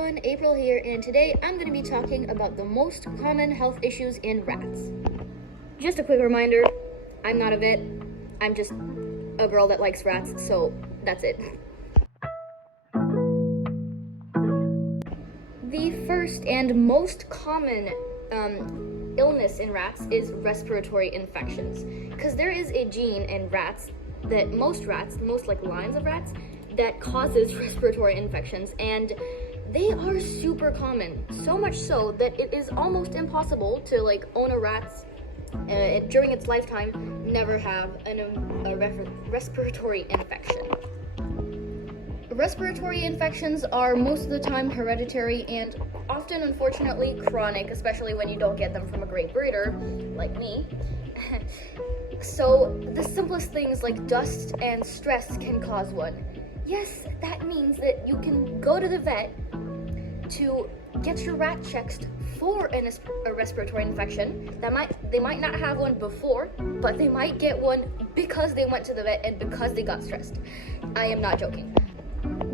everyone, April here, and today I'm going to be talking about the most common health issues in rats. Just a quick reminder, I'm not a vet, I'm just a girl that likes rats, so that's it. The first and most common illness in rats is respiratory infections, because there is a gene in rats, most like lines of rats, that causes respiratory infections, and they are super common, so much so that it is almost impossible to own a rat during its lifetime never have a respiratory infection. Respiratory infections are most of the time hereditary and often, unfortunately, chronic, especially when you don't get them from a great breeder, like me. So the simplest things like dust and stress can cause one. Yes, that means that you can go to the vet to get your rat checked for a respiratory infection. They might not have one before, but they might get one because they went to the vet and because they got stressed. I am not joking.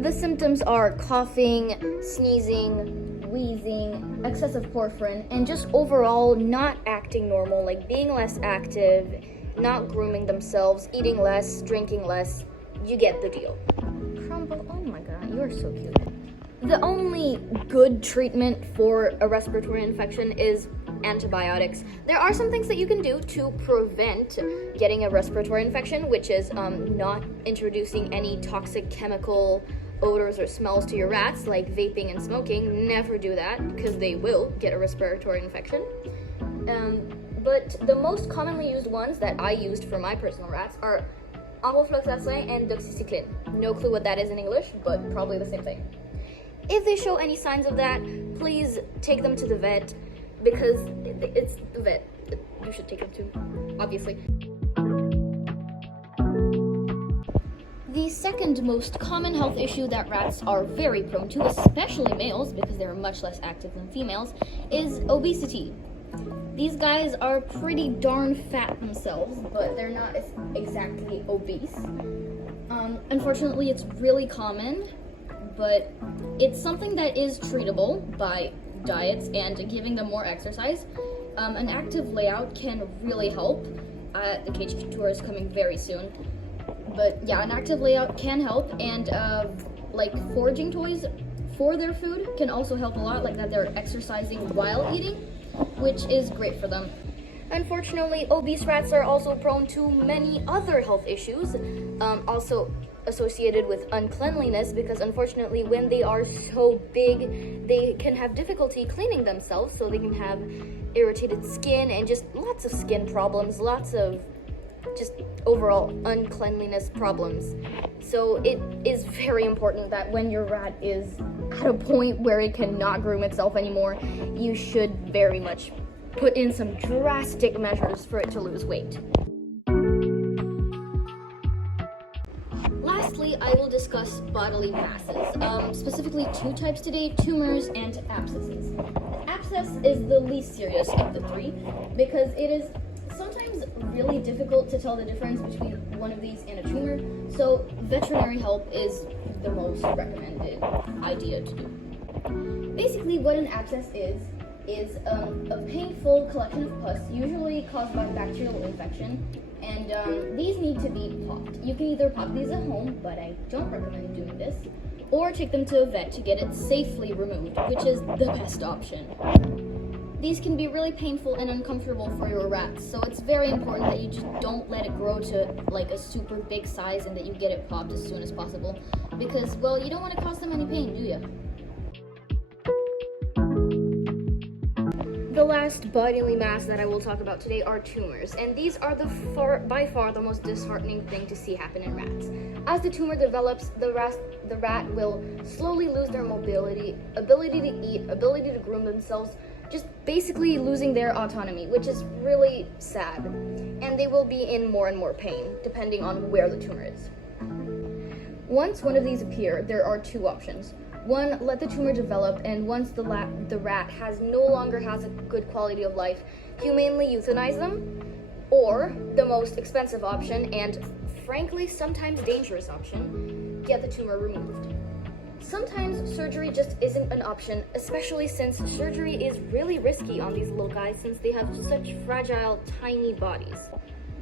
The symptoms are coughing, sneezing, wheezing, excessive porphyrin, and just overall not acting normal, like being less active, not grooming themselves, eating less, drinking less. You get the deal. Crumble, oh my god, you are so cute. The only good treatment for a respiratory infection is antibiotics. There are some things that you can do to prevent getting a respiratory infection, which is not introducing any toxic chemical odors or smells to your rats, like vaping and smoking. Never do that, because they will get a respiratory infection. But the most commonly used ones that I used for my personal rats are enrofloxacin and doxycycline. No clue what that is in English, but probably the same thing. If they show any signs of that, please take them to the vet, because it's the vet that you should take them to, obviously. The second most common health issue that rats are very prone to, especially males, because they're much less active than females, is obesity. These guys are pretty darn fat themselves, but they're not exactly obese. Unfortunately, it's really common, but it's something that is treatable by diets and giving them more exercise. An active layout can really help. The cage tour is coming very soon. But yeah, an active layout can help, and foraging toys for their food can also help a lot, like that they're exercising while eating, which is great for them. Unfortunately, obese rats are also prone to many other health issues, also associated with uncleanliness, because unfortunately when they are so big, they can have difficulty cleaning themselves, so they can have irritated skin and just lots of skin problems, lots of just overall uncleanliness problems. So it is very important that when your rat is at a point where it cannot groom itself anymore, you should very much put in some drastic measures for it to lose weight. Lastly, I will discuss bodily masses, specifically two types today: tumors and abscesses. Abscess is the least serious of the three, because it is sometimes really difficult to tell the difference between one of these and a tumor, so veterinary help is the most recommended idea to do. Basically, what an abscess is a painful collection of pus, usually caused by bacterial infection, and these need to be popped. You can either pop these at home, but I don't recommend doing this, or take them to a vet to get it safely removed, which is the best option. These can be really painful and uncomfortable for your rats, so it's very important that you just don't let it grow to a super big size and that you get it popped as soon as possible, because, well, you don't want to cause them any pain, do you? The last bodily mass that I will talk about today are tumors, and these are by far the most disheartening thing to see happen in rats. As the tumor develops, the rat will slowly lose their mobility, ability to eat, ability to groom themselves, just basically losing their autonomy, which is really sad. And they will be in more and more pain, depending on where the tumor is. Once one of these appear, there are two options. One, let the tumor develop, and once the rat no longer has a good quality of life, humanely euthanize them. Or, the most expensive option, and frankly sometimes dangerous option, get the tumor removed. Sometimes surgery just isn't an option, especially since surgery is really risky on these little guys since they have such fragile, tiny bodies.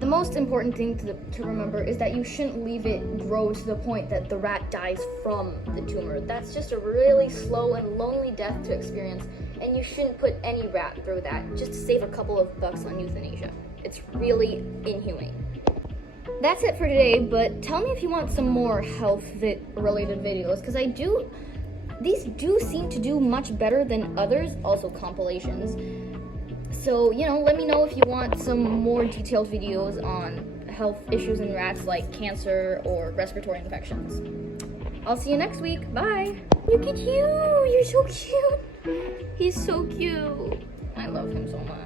The most important thing to remember is that you shouldn't leave it grow to the point that the rat dies from the tumor. That's just a really slow and lonely death to experience, and you shouldn't put any rat through that just to save a couple of bucks on euthanasia. It's really inhumane. That's it for today, but tell me if you want some more health-related videos, because these do seem to do much better than others, also compilations. So, let me know if you want some more detailed videos on health issues in rats like cancer or respiratory infections. I'll see you next week. Bye. Look at you. You're so cute. He's so cute. I love him so much.